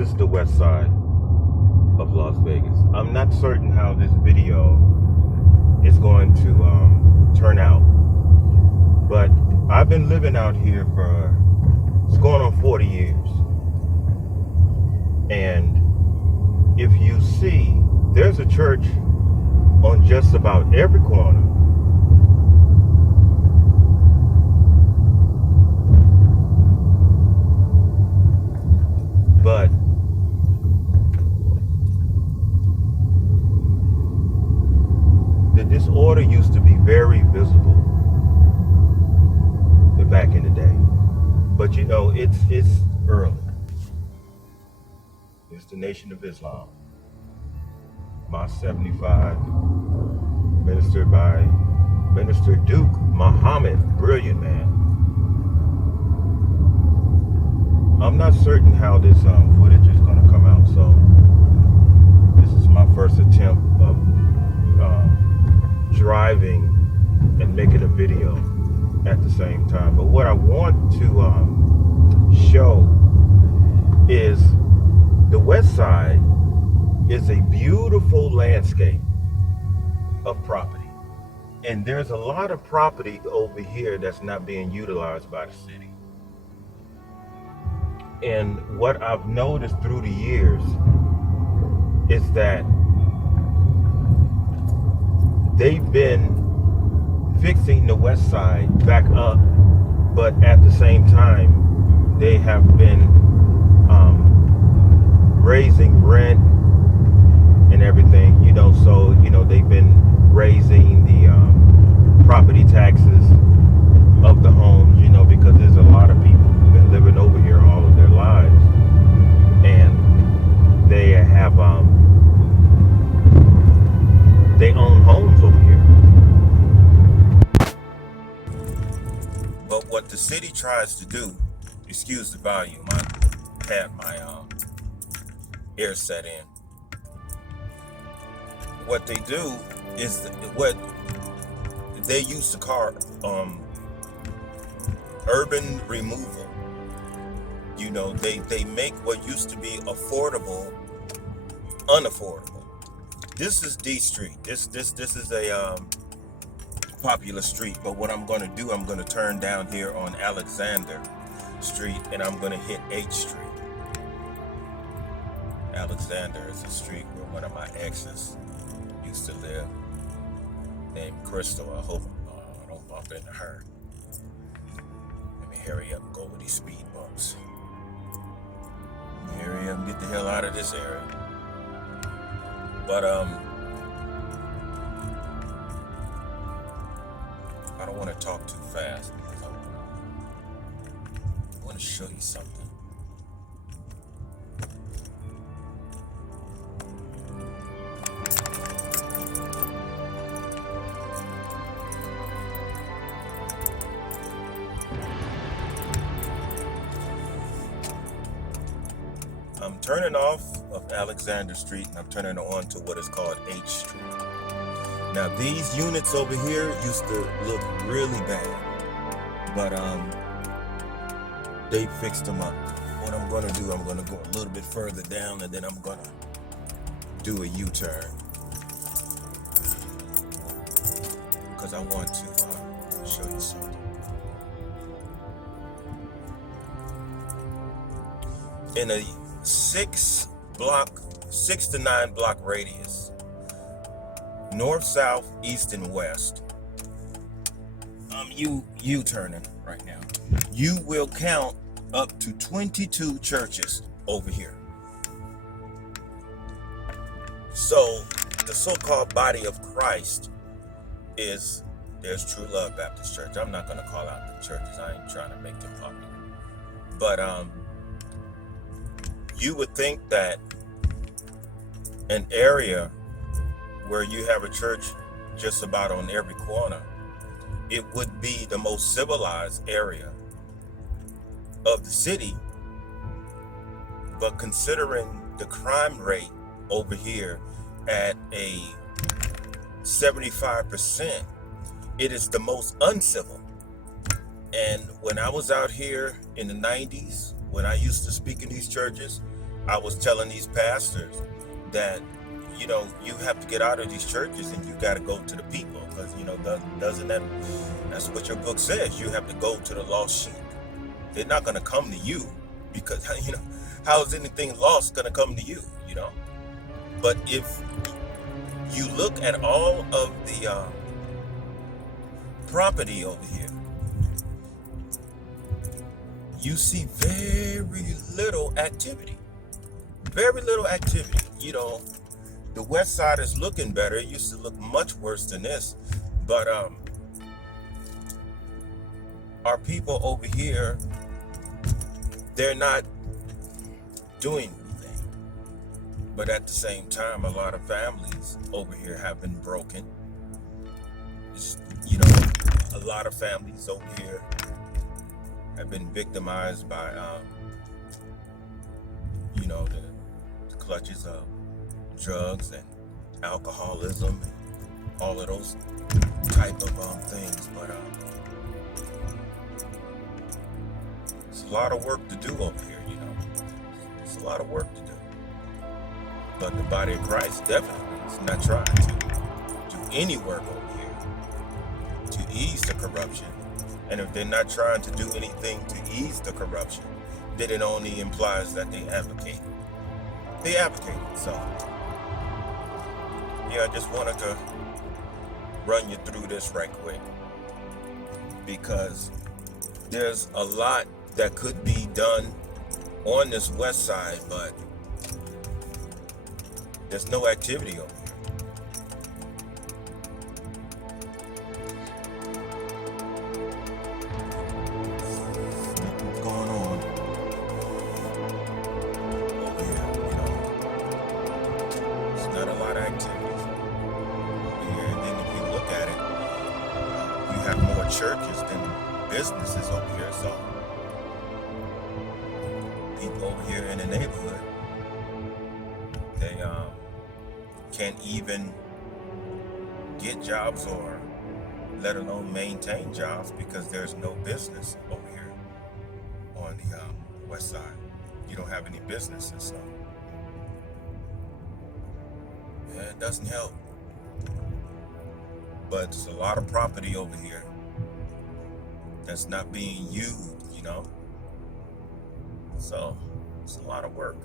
is the west side of Las Vegas. I'm not certain how this video is going to turn out, but I've been living out here for, it's going on 40 years. And if you see, there's a church on just about every corner. But the disorder used to be very visible back in the day. But you know, it's early. It's the Nation of Islam. Mosque 75, ministered by Minister Duke Muhammad. Brilliant man. I'm not certain how this footage is going to come out, so this is my first attempt of driving and making a video at the same time. But what I want to show is the west side is a beautiful landscape of property. And there's a lot of property over here that's not being utilized by the city. And what I've noticed through the years is that they've been fixing the west side back up, but at the same time, they have been raising rent and everything, you know, so, you know, they've been raising the property taxes of the homes, you know, because there's a lot of people who've been living over here all of their lives, and they have they own homes over here. But what the city tries to do, excuse the volume, I had my air set in. What they do is what they used to call urban removal. You know, they make what used to be affordable unaffordable. This is D Street. This is a popular street, but what I'm going to do, I'm going to turn down here on Alexander Street and I'm going to hit H Street. Alexander is a street where one of my exes used to live, named Crystal. I hope I don't bump into her. Let me hurry up and go with these speed bumps. Hurry up and get the hell out of this area. But I don't want to talk too fast because I want to show you something. I'm turning off of Alexander Street and I'm turning on to what is called H Street. Now these units over here used to look really bad, but they fixed them up. What I'm going to do, I'm going to go a little bit further down and then I'm going to do a U-turn because I want to show you something. In a 6 to 9 block radius, north, south, east, and west, I'm U-turning right now. You will count up to 22 churches over here. So the so-called body of Christ is, there's True Love Baptist Church. I'm not going to call out the churches. I ain't trying to make them popular. But you would think that an area where you have a church just about on every corner, it would be the most civilized area of the city. But considering the crime rate over here at a 75%, it is the most uncivil. And when I was out here in the 90s, when I used to speak in these churches, I was telling these pastors that, you have to get out of these churches and you got to go to the people, because, doesn't that's what your book says. You have to go to the lost sheep. They're not going to come to you because, how is anything lost going to come to you? But if you look at all of the property over here, you see very little activity. Very little activity. The west side is looking better. It used to look much worse than this. But our people over here, they're not doing anything. But at the same time, a lot of families over here have been broken. A lot of families over here have been victimized by, the clutches of drugs and alcoholism and all of those type of things. But it's a lot of work to do over here. It's a lot of work to do. But the body of Christ definitely is not trying to do any work over here to ease the corruption. And if they're not trying to do anything to ease the corruption, then it only implies that they advocate. They advocate. So, yeah, I just wanted to run you through this right quick, because there's a lot that could be done on this west side, but there's no activity over here. What's going on over here? There's not a lot of activities over here. And then if you look at it, you have more churches than businesses over here. So people over here in the neighborhood, they can't even get jobs, or let alone maintain jobs, because there's no business over here on the west side. You don't have any businesses, so yeah, it doesn't help. But there's a lot of property over here that's not being used, so it's a lot of work.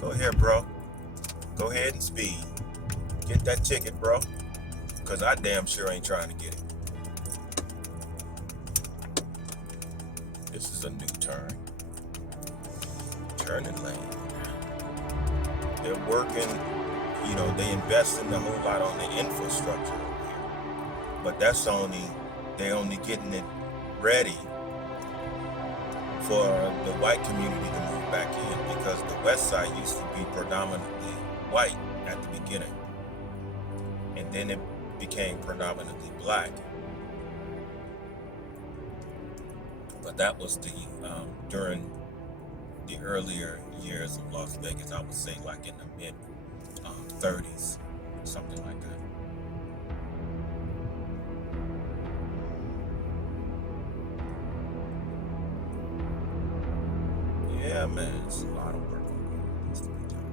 Go ahead, bro. Go ahead and speed. Get that ticket, bro. Because I damn sure ain't trying to get it. This is a new turn. Turning lane. They're working, they investing a whole lot on the infrastructure over here. But they're only getting it ready for the white community to move back in, because the west side used to be predominantly white at the beginning, and then it became predominantly black. But that was during the earlier years of Las Vegas. I would say like in the mid 30s, something like that. Yeah, man, it's a lot of work that needs to be done.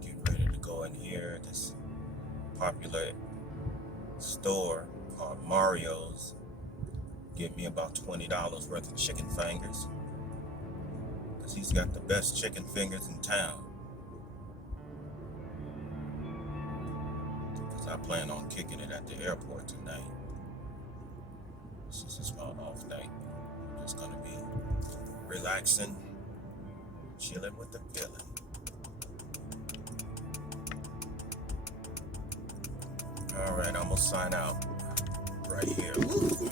Get ready to go in here, this popular store called Mario's. Give me about $20 worth of chicken fingers, because he's got the best chicken fingers in town. Because I plan on kicking it at the airport tonight. This is my off night. I'm just gonna be relaxing, chilling with the villain. Alright, I'm gonna sign out right here. Woo.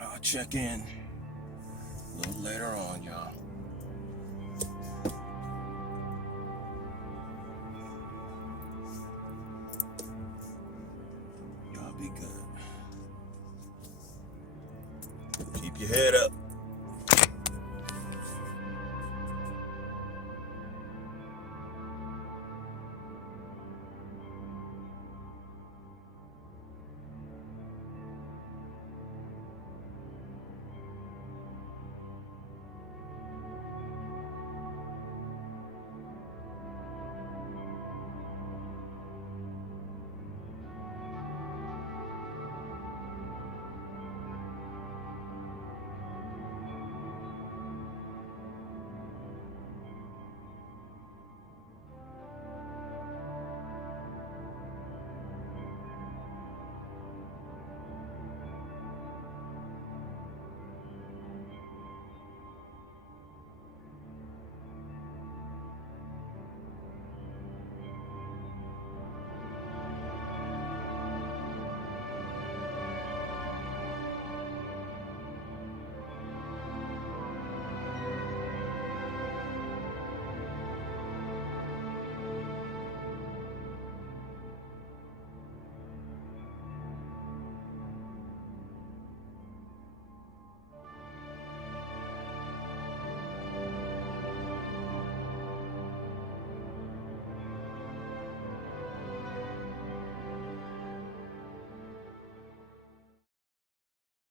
I'll check in a little later on, y'all. Y'all be good. Keep your head up.